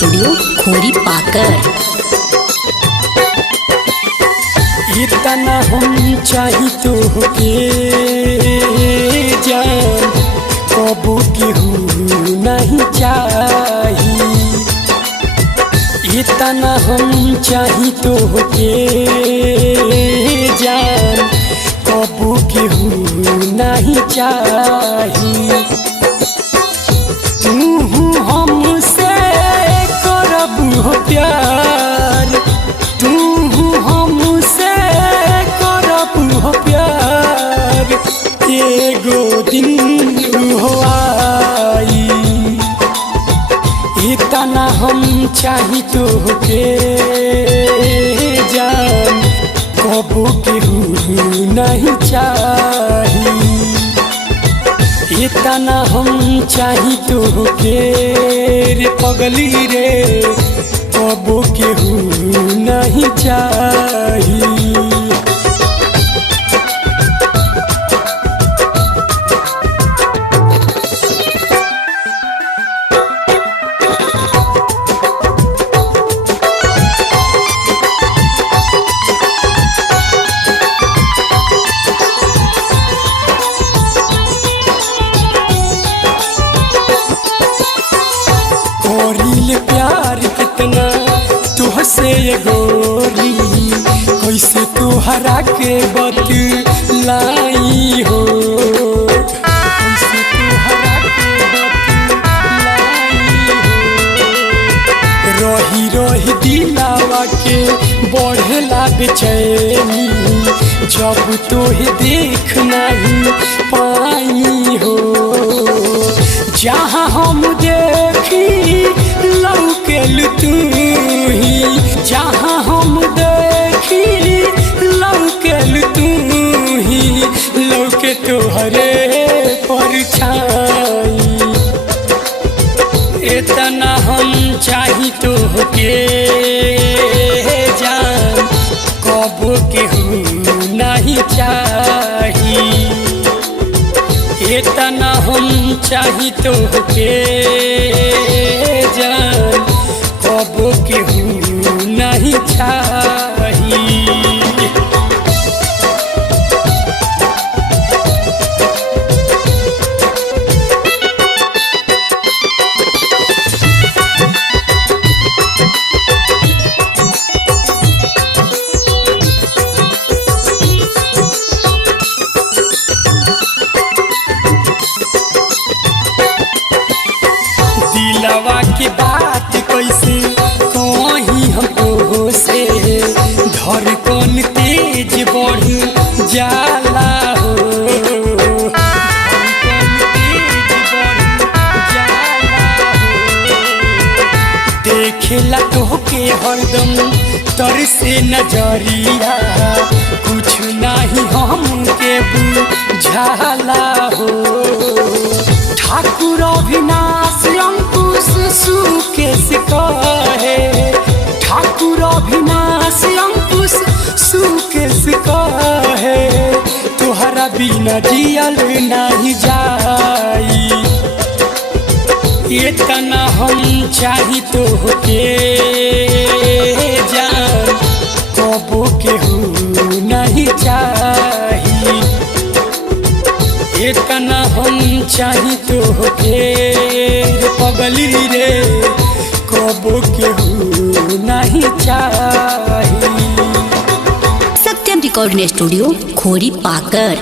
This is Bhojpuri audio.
स्टूडियो खोरी पाकर। इतना हम चाही तो के जान कबू केहू नहीं चाही। इतना हम चाही तो के जान कबू केहू नहीं चाही। तू हमसे करबू हो प्यार, तू हमसे करबू हो प्यार, एगो दिन हो आई। इतना हम चाही तो के जान कबू केहू नहीं चाही। इतना हम चाही तो के रे पगली रे कबू केहू नहीं चाही। प्यार कितना तुहसे गोरी, कैसे तुहरा के बतलाई हो, कैसे तुहरा के बतलाई हो। रही रही दिलावा के बढ़ला बेचैनी, जब तोहे देख नहीं पाई हो। जहाँ हम देखी लौकेल तू ही, जहाँ हम देखी लौकेल तू ही, लौके तोहरे परछाई। इतना हम चाही तो के जान कबू केहू नहीं चाही। इतना हम चाही तो के जान कबू केहू नहीं चाही। दिलवा की बात कैसे कहीं हमको से, धड़कन तेज बढ़ जाला हो, धड़कन तेज बढ़ जाला हो। देखेला तोहके हरदम तरसे नजरिया, कुछ नहीं हमके बुझाला हो। ठाकुर अविनाश अंकुश सुकेश कहे, ठाकुर अविनाश अंकुश सुकेश कहे, तुहरा बिना जियल नहीं जाई। इतना हम चाही तो के जान कबू केहू नहीं चाही। इतना हम चाही तो के पगली रे कबू केहू नहीं चाही। सत्यम रिकॉर्डिंग स्टूडियो खोरी पाकर।